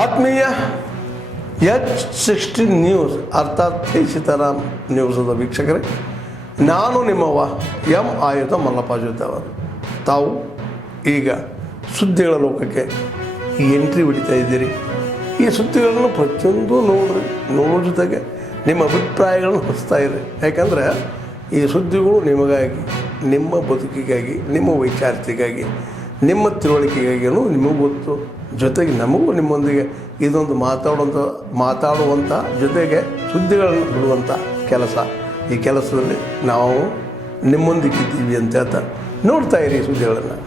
ಆತ್ಮೀಯ H16 news ಅರ್ಥಾತ್ ಸೀತಾರಾಮ್ ನ್ಯೂಸದ ವೀಕ್ಷಕರೇ, ನಾನು ನಿಮ್ಮವ ಎಂ ಆಯುಧ ಮಲ್ಲಪ್ಪ ಜೊತೆವರು. ತಾವು ಈಗ ಸುದ್ದಿಗಳ ಲೋಕಕ್ಕೆ ಎಂಟ್ರಿ ಹೊಡಿತಾ ಇದ್ದೀರಿ. ಈ ಸುದ್ದಿಗಳನ್ನು ಪ್ರತಿಯೊಂದು ನೋಡೋ ಜೊತೆಗೆ ನಿಮ್ಮ ಅಭಿಪ್ರಾಯಗಳನ್ನು ಹೊಸ್ತಾ ಇರಿ. ಯಾಕಂದರೆ ಈ ಸುದ್ದಿಗಳು ನಿಮಗಾಗಿ, ನಿಮ್ಮ ಬದುಕಿಗಾಗಿ, ನಿಮ್ಮ ವೈಚಾರಿಕೆಗಾಗಿ, ನಿಮ್ಮ ತಿಳುವಳಿಕೆಗಾಗಿಯೂ ನಿಮಗೂ ಗೊತ್ತು. ಜೊತೆಗೆ ನಮಗೂ ನಿಮ್ಮೊಂದಿಗೆ ಇದೊಂದು ಮಾತಾಡುವಂಥ ಜೊತೆಗೆ ಸುದ್ದಿಗಳನ್ನು ಬಿಡುವಂಥ ಕೆಲಸ. ಈ ಕೆಲಸದಲ್ಲಿ ನಾವು ನಿಮ್ಮೊಂದಿಗಿದ್ದೀವಿ ಅಂತ ಹೇಳ್ತಾ ನೋಡ್ತಾ ಇರಿ ಸುದ್ದಿಗಳನ್ನು.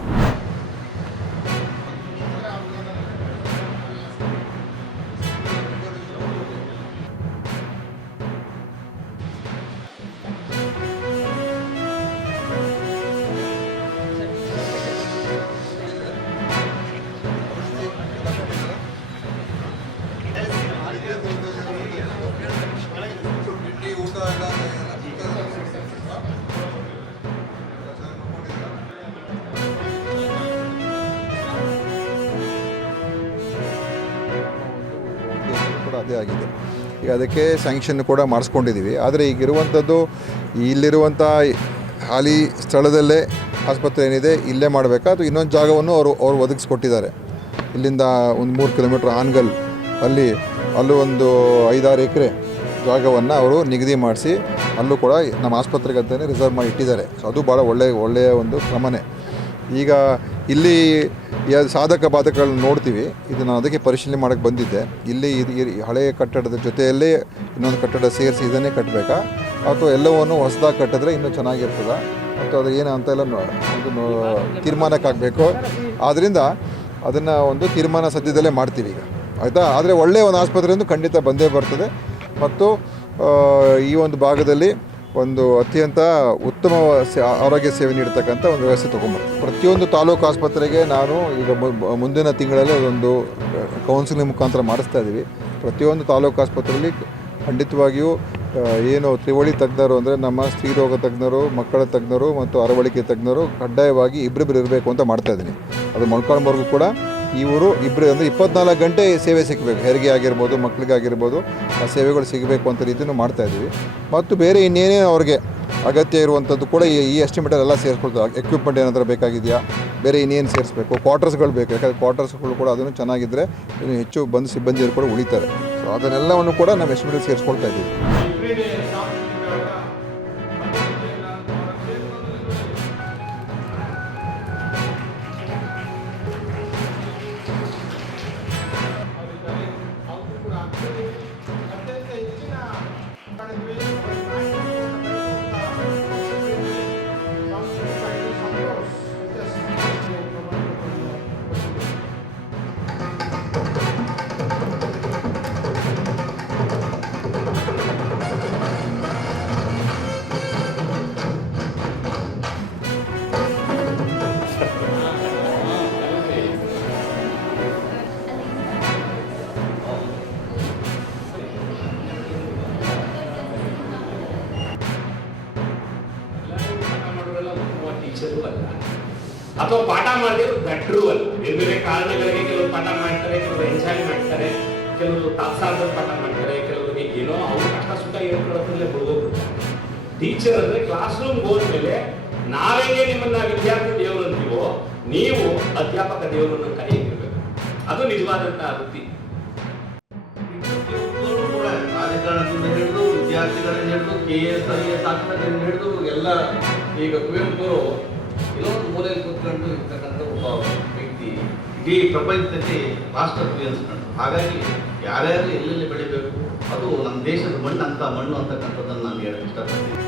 ಅದೇ ಆಗಿದೆ. ಈಗ ಅದಕ್ಕೆ ಸ್ಯಾಂಕ್ಷನ್ ಕೂಡ ಮಾಡಿಸ್ಕೊಂಡಿದ್ದೀವಿ. ಆದರೆ ಈಗಿರುವಂಥದ್ದು ಇಲ್ಲಿರುವಂಥ ಹಾಲಿ ಸ್ಥಳದಲ್ಲೇ ಆಸ್ಪತ್ರೆ ಏನಿದೆ ಇಲ್ಲೇ ಮಾಡಬೇಕಾ ಅಥವಾ ಇನ್ನೊಂದು ಜಾಗವನ್ನು ಅವರು ಒದಗಿಸ್ಕೊಟ್ಟಿದ್ದಾರೆ. ಇಲ್ಲಿಂದ ಒಂದು 3 ಕಿಲೋಮೀಟ್ರ್ ಹಾನಗಲ್ ಅಲ್ಲೂ ಒಂದು 5-6 ಎಕರೆ ಜಾಗವನ್ನು ಅವರು ನಿಗದಿ ಮಾಡಿಸಿ ಅಲ್ಲೂ ಕೂಡ ನಮ್ಮ ಆಸ್ಪತ್ರೆಗೆ ಅಂತಲೇ ರಿಸರ್ವ್ ಮಾಡಿ ಇಟ್ಟಿದ್ದಾರೆ. ಸೊ ಅದು ಭಾಳ ಒಳ್ಳೆಯ ಒಂದು ಕ್ರಮನೇ. ಈಗ ಇಲ್ಲಿ ಸಾಧಕ ಬಾಧಕಗಳನ್ನ ನೋಡ್ತೀವಿ. ಇದು ನಾನು ಅದಕ್ಕೆ ಪರಿಶೀಲನೆ ಮಾಡೋಕ್ಕೆ ಬಂದಿದ್ದೆ. ಇಲ್ಲಿ ಹಳೆಯ ಕಟ್ಟಡದ ಜೊತೆಯಲ್ಲೇ ಇನ್ನೊಂದು ಕಟ್ಟಡ ಸೇರಿಸಿ ಇದನ್ನೇ ಕಟ್ಟಬೇಕಾ ಅಥವಾ ಎಲ್ಲವನ್ನು ಹೊಸದಾಗಿ ಕಟ್ಟಿದ್ರೆ ಇನ್ನೂ ಚೆನ್ನಾಗಿರ್ತದ ಅಥವಾ ಅದು ಏನು ಅಂತ ಎಲ್ಲ ಒಂದು ತೀರ್ಮಾನಕ್ಕಾಗಬೇಕು. ಆದ್ದರಿಂದ ಅದನ್ನು ಒಂದು ತೀರ್ಮಾನ ಸದ್ಯದಲ್ಲೇ ಮಾಡ್ತೀವಿ ಈಗ, ಆಯಿತಾ. ಆದರೆ ಒಳ್ಳೆಯ ಒಂದು ಆಸ್ಪತ್ರೆ ಒಂದು ಖಂಡಿತ ಬಂದೇ ಬರ್ತದೆ ಮತ್ತು ಈ ಒಂದು ಭಾಗದಲ್ಲಿ ಒಂದು ಅತ್ಯಂತ ಉತ್ತಮ ಆರೋಗ್ಯ ಸೇವೆ ನೀಡತಕ್ಕಂಥ ಒಂದು ವ್ಯವಸ್ಥೆ ತೊಗೊಂಬರ್ತೀವಿ. ಪ್ರತಿಯೊಂದು ತಾಲೂಕು ಆಸ್ಪತ್ರೆಗೆ ನಾನು ಈಗ ಮುಂದಿನ ತಿಂಗಳಲ್ಲಿ ಒಂದು ಕೌನ್ಸಿಲಿಂಗ್ ಮುಖಾಂತರ ಮಾಡಿಸ್ತಾ ಇದ್ದೀವಿ. ಪ್ರತಿಯೊಂದು ತಾಲೂಕು ಆಸ್ಪತ್ರೆಯಲ್ಲಿ ಖಂಡಿತವಾಗಿಯೂ ಏನು ತ್ರಿವಳಿ ತಜ್ಞರು ಅಂದರೆ ನಮ್ಮ ಸ್ತ್ರೀರೋಗ ತಜ್ಞರು, ಮಕ್ಕಳ ತಜ್ಞರು ಮತ್ತು ಅರವಳಿಕೆ ತಜ್ಞರು ಕಡ್ಡಾಯವಾಗಿ ಇಬ್ಬರಿಬ್ಬರು ಇರಬೇಕು ಅಂತ ಮಾಡ್ತಾಯಿದ್ದೀನಿ. ಅದು ಮೊಳಕಾಲ್ಮೂರಿಗೂ ಕೂಡ ಇವರು ಇಬ್ಬರು ಅಂದರೆ 24 ಗಂಟೆ ಸೇವೆ ಸಿಗಬೇಕು. ಹೆರಿಗೆ ಆಗಿರ್ಬೋದು, ಮಕ್ಕಳಿಗಾಗಿರ್ಬೋದು ಆ ಸೇವೆಗಳು ಸಿಗಬೇಕು ಅಂತ ರೀತಿಯೂ ಮಾಡ್ತಾಯಿದ್ದೀವಿ. ಮತ್ತು ಬೇರೆ ಇನ್ನೇನೇ ಅವ್ರಿಗೆ ಅಗತ್ಯ ಇರುವಂಥದ್ದು ಕೂಡ ಈ ಎಸ್ಟಿಮೇಟಲ್ಲಿ ಎಲ್ಲ ಸೇರಿಸ್ಕೊಳ್ತಾರೆ. ಎಕ್ವಿಪ್ಮೆಂಟ್ ಏನಾದರೂ ಬೇಕಾಗಿದೆಯಾ, ಬೇರೆ ಇನ್ನೇನು ಸೇರಿಸ್ಬೇಕು, ಕ್ವಾರ್ಟರ್ಸ್ಗಳು ಬೇಕು. ಯಾಕಂದರೆ ಕ್ವಾರ್ಟರ್ಸ್ಗಳು ಕೂಡ ಅದನ್ನು ಚೆನ್ನಾಗಿದ್ದರೆ ಇನ್ನು ಹೆಚ್ಚು ಸಿಬ್ಬಂದಿಯರು ಕೂಡ ಉಳಿತಾರೆ. ಸೊ ಅದನ್ನೆಲ್ಲವನ್ನು ಕೂಡ ನಮ್ಮ ಎಸ್ಟಿಮೇಟಲ್ಲಿ ಸೇರಿಸ್ಕೊಳ್ತಾ ಇದ್ದೀವಿ. ಅಥವಾ ಪಾಠ ಮಾಡಿದ್ರು ದಟ್ರು ಅಲ್ಲ. ಬೇರೆ ಬೇರೆ ಕಾರಣಗಳಿಗೆ ಕೆಲವರು ಪಾಠ ಮಾಡ್ತಾರೆ, ಕೆಲವರು ಎಂಜಾಯ್ ಮಾಡ್ತಾರೆ, ಕೆಲವರು ತಾತ್ಸಾರದ ಪಾಠ ಮಾಡ್ತಾರೆ, ಕೆಲವರಿಗೆ ಏನೋ ಅವ್ರು ಕಷ್ಟ ಸುಖ ಹೇಳ್ಕೊಳ್ಳೋದ್ರಲ್ಲೇ ಮುಳುಗೋಗ್ಬಿಡ್ತಾರೆ. ಟೀಚರ್ ಅಂದ್ರೆ ಕ್ಲಾಸ್ ರೂಮ್ ಹೋದ್ಮೇಲೆ ನಾವೇಗೆ ನಿಮ್ಮನ್ನ ವಿದ್ಯಾರ್ಥಿ ದೇವರು ಅಂತೀವೋ, ನೀವು ಅಧ್ಯಾಪಕ ದೇವರನ್ನು ಕೈಗಿರ್ಬೇಕು. ಅದು ನಿಜವಾದಂತಹ ವೃತ್ತಿ. ಕೂಡ ರಾಜಕಾರಣದಿಂದ ಹಿಡಿದು ವಿದ್ಯಾರ್ಥಿಗಳಿಂದ ಹಿಡಿದು KS IAS ಆಫೀಸರ್ಗಳಿಂದ ಹಿಡಿದು ಎಲ್ಲ ಈಗ ಕುವೆಂಪು ಇನ್ನೊಂದು ಮೂಲೆಯಲ್ಲಿ ಕೂತ್ಕೊಂಡು ಇರ್ತಕ್ಕಂಥ ಒಬ್ಬ ವ್ಯಕ್ತಿ ಇಡೀ ಪ್ರಪಂಚದಲ್ಲಿ ಮಾಸ್ಟರ್ ಪಿ ಅನ್ಸ್ಕೊಂಡು. ಹಾಗಾಗಿ ಯಾರ್ಯಾರು ಎಲ್ಲೆಲ್ಲಿ ಬೆಳಿಬೇಕು, ಅದು ನಮ್ಮ ದೇಶದ ಮಣ್ಣು ಅಂತಕ್ಕಂಥದ್ದನ್ನು ನಾನು ಹೇಳಕ್ಕೆ ಇಷ್ಟಪಡ್ತೀನಿ.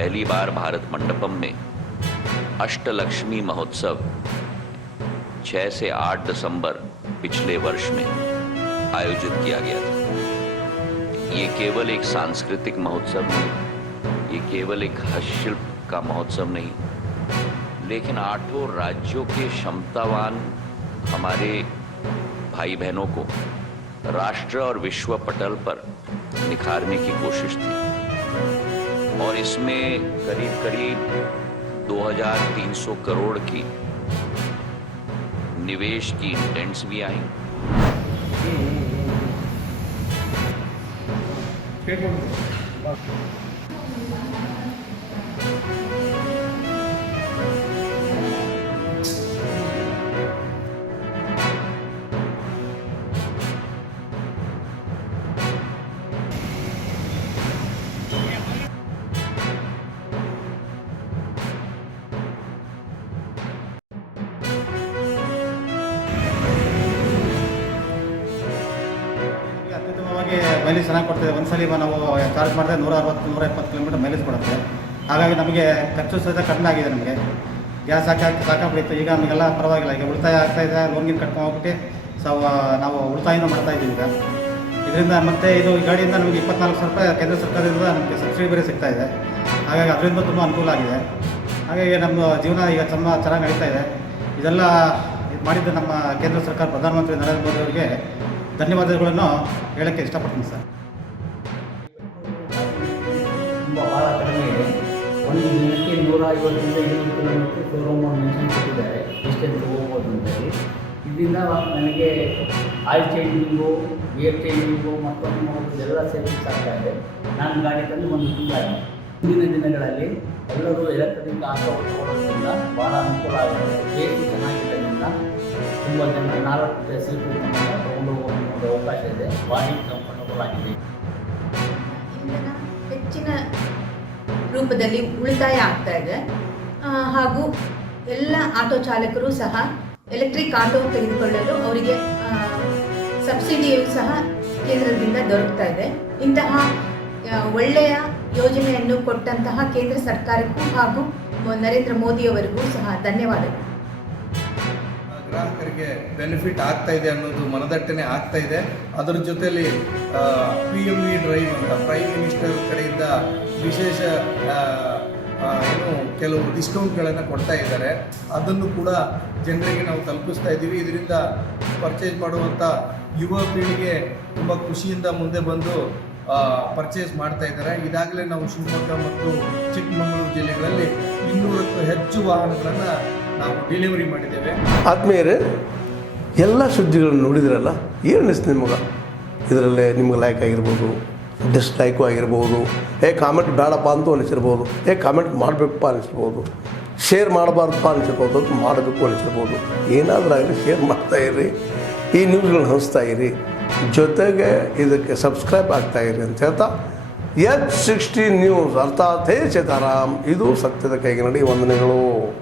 पहली बार भारत मंडपम में अष्टलक्ष्मी महोत्सव 6 से 8 दिसंबर पिछले वर्ष में आयोजित किया गया था। ये केवल एक सांस्कृतिक महोत्सव नहीं, ये केवल एक हस्तशिल्प का महोत्सव नहीं, लेकिन 8 राज्यों के क्षमतावान हमारे भाई बहनों को राष्ट्र और विश्व पटल पर निखारने की कोशिश थी। और इसमें करीब करीब 2300 करोड़ की निवेश की इंटेंट्स भी आई। ಅತ್ಯುತ್ತಮವಾಗಿ ಮೈಲೇಜ್ ಚೆನ್ನಾಗಿ ಕೊಡ್ತದೆ. ಒಂದ್ಸಲಿ ನಾವು ಚಾರ್ಜ್ ಮಾಡಿದ್ರೆ 160-170 ಕಿಲೋಮೀಟರ್ ಮೈಲೇಜ್ ಕೊಡುತ್ತೆ. ಹಾಗಾಗಿ ನಮಗೆ ಖರ್ಚು ಸಹಿತ ಕಡಿಮೆ ಆಗಿದೆ. ನಮಗೆ ಗ್ಯಾಸ್ ಸಾಕಾಗ್ಬಿಟ್ಟಿತ್ತು. ಈಗ ನಮಗೆಲ್ಲ ಪರವಾಗಿಲ್ಲ. ಈಗ ಉಳಿತಾಯ ಆಗ್ತಾಯಿದೆ. ಲೋನ್ಗಿನ ಕಟ್ಕೊಂಡು ಹೋಗ್ಬಿಟ್ಟು ನಾವು ಉಳಿತಾಯನೂ ಮಾಡ್ತಾಯಿದ್ದೀವಿ ಈಗ. ಇದರಿಂದ ಮತ್ತು ಇದು ಈ ಗಾಡಿಯಿಂದ ನಮಗೆ 24,000 ರೂಪಾಯಿ ಕೇಂದ್ರ ಸರ್ಕಾರದಿಂದ ನಮಗೆ ಸಬ್ಸಿಡಿ ಬೇರೆ ಸಿಗ್ತಾಯಿದೆ. ಹಾಗಾಗಿ ಅದರಿಂದ ತುಂಬ ಅನುಕೂಲ ಆಗಿದೆ. ಹಾಗಾಗಿ ನಮ್ಮ ಜೀವನ ಈಗ ಚೆನ್ನಾಗಿ ನಡೀತಾ ಇದೆ. ಇದೆಲ್ಲ ಇದು ಮಾಡಿದ್ದು ನಮ್ಮ ಕೇಂದ್ರ ಸರ್ಕಾರ ಪ್ರಧಾನಮಂತ್ರಿ ನರೇಂದ್ರ ಮೋದಿ ಅವರಿಗೆ ಧನ್ಯವಾದಗಳನ್ನು ಹೇಳೋಕ್ಕೆ ಇಷ್ಟಪಡ್ತೀನಿ ಸರ್. ತುಂಬ ಭಾಳ ಕಡಿಮೆ ಇದೆ. ಒಂದು ದಿನಕ್ಕೆ 150ರಿಂದ 200 ಕಿಲೋಮೀಟರ್ ಶೋರೂಮ್ ಮೆನ್ಷನ್ ಕೊಟ್ಟಿದ್ದಾರೆ, ಡಿಸ್ಟೆನ್ಸ್ ಹೋಗ್ಬೋದು ಅಂತೇಳಿ. ಇದರಿಂದ ನನಗೆ ಆಯಿಲ್ ಚೇಂಜಿಂಗು, ಗೇರ್ ಚೇಂಜಿಂಗು, ಮತ್ತೊಂದು ಮಾಡೋದು ಎಲ್ಲ ಸೇವಿಂಗ್ಸ್ ಆಗ್ತಾ ಇದೆ. ನಾನು ಗಾಡಿ ತಂದು ಒಂದು ತಿಂಗಳಾಗಿದೆ. ಮುಂದಿನ ದಿನಗಳಲ್ಲಿ ಎಲ್ಲರೂ ಎಲೆಕ್ಟ್ರಿಕ್ ಆಟೋ ತಗೊಳ್ಳೋದ್ರಿಂದ ಭಾಳ ಅನುಕೂಲ ಆಗಿದೆ. ರೇಟು ಚೆನ್ನಾಗಿರೋದ್ರಿಂದ ತುಂಬ ಜನ 4 ಸೀಟು ತಗೊಂಡು ಹೋಗೋದು ಅವಕಾಶ ಇದೆ. ಭಾರಿ ಕಂಫರ್ಟಬಲ್ ಆಗಿದೆ. ಇಂಧನ ಹೆಚ್ಚಿನ ರೂಪದಲ್ಲಿ ಉಳಿತಾಯ ಆಗ್ತಾ ಇದೆ. ಹಾಗೂ ಎಲ್ಲ ಆಟೋ ಚಾಲಕರು ಸಹ ಎಲೆಕ್ಟ್ರಿಕ್ ಆಟೋ ತೆಗೆದುಕೊಳ್ಳಲು ಅವರಿಗೆ ಸಬ್ಸಿಡಿಯು ಸಹ ಕೇಂದ್ರದಿಂದ ದೊರಕ್ತಾ ಇದೆ. ಇಂತಹ ಒಳ್ಳೆಯ ಯೋಜನೆಯನ್ನು ಕೊಟ್ಟಂತಹ ಕೇಂದ್ರ ಸರ್ಕಾರಕ್ಕೂ ಹಾಗೂ ನರೇಂದ್ರ ಮೋದಿಯವರಿಗೂ ಸಹ ಧನ್ಯವಾದಗಳು. ಗ್ರಾಹಕರಿಗೆ ಬೆನಿಫಿಟ್ ಆಗ್ತಾ ಇದೆ ಅನ್ನೋದು ಮನದಟ್ಟನೆ ಆಗ್ತಾ ಇದೆ. ಅದರ ಜೊತೆಯಲ್ಲಿ PME ಡ್ರೈವ್ ಅಂತ ಪ್ರೈಮ್ ಮಿನಿಸ್ಟರ್ ಕಡೆಯಿಂದ ವಿಶೇಷ ಕೆಲವು ಡಿಸ್ಕೌಂಟ್ಗಳನ್ನು ಕೊಡ್ತಾ ಇದ್ದಾರೆ. ಅದನ್ನು ಕೂಡ ಜನರಿಗೆ ನಾವು ತಲುಪಿಸ್ತಾ ಇದ್ದೀವಿ. ಇದರಿಂದ ಪರ್ಚೇಸ್ ಮಾಡುವಂಥ ಯುವ ಪೀಳಿಗೆ ತುಂಬ ಖುಷಿಯಿಂದ ಮುಂದೆ ಬಂದು ಪರ್ಚೇಸ್ ಮಾಡ್ತಾ ಇದ್ದಾರೆ. ಇದಾಗಲೇ ನಾವು ಶಿವಮೊಗ್ಗ ಮತ್ತು ಚಿಕ್ಕಮಗಳೂರು ಜಿಲ್ಲೆಗಳಲ್ಲಿ 200ಕ್ಕೂ ಹೆಚ್ಚು ವಾಹನಗಳನ್ನು ನಾವು ಡೆಲಿವರಿ ಮಾಡಿದ್ದೇವೆ. ಆದ್ಮೇಲೆ ಎಲ್ಲ ಸುದ್ದಿಗಳನ್ನು ನೋಡಿದ್ರಲ್ಲ, ಏನು ಅನಿಸ್ತು ನಿಮಗೆ? ಇದರಲ್ಲೇ ನಿಮ್ಗೆ ಲೈಕ್ ಆಗಿರ್ಬೋದು, ಡಿಸ್ಲೈಕು ಆಗಿರ್ಬೋದು, ಕಾಮೆಂಟ್ ಬೇಡಪ್ಪ ಅಂತೂ ಅನಿಸಿರ್ಬೋದು, ಕಾಮೆಂಟ್ ಮಾಡಬೇಕಪ್ಪ ಅನಿಸಿರ್ಬೋದು, ಶೇರ್ ಮಾಡಬಾರ್ದಪ್ಪ ಅನಿಸಿರ್ಬೋದು, ಅದು ಮಾಡಬೇಕು ಅನಿಸಿರ್ಬೋದು. ಏನಾದರೂ ಆಗಲಿ ಶೇರ್ ಮಾಡ್ತಾಯಿರಿ, ಈ ನ್ಯೂಸ್ಗಳನ್ನ ಹಂಚ್ತಾ ಇರಿ, ಜೊತೆಗೆ ಇದಕ್ಕೆ ಸಬ್ಸ್ಕ್ರೈಬ್ ಆಗ್ತಾಯಿರಿ ಅಂತ ಹೇಳ್ತಾ H16 ನ್ಯೂಸ್ ಅರ್ಥಾತ್ ಹೇ ಸೀತಾರಾಮ್, ಇದು ಸತ್ಯದ ಕೈಗೆ ನಡಿ. ವಂದನೆಗಳು.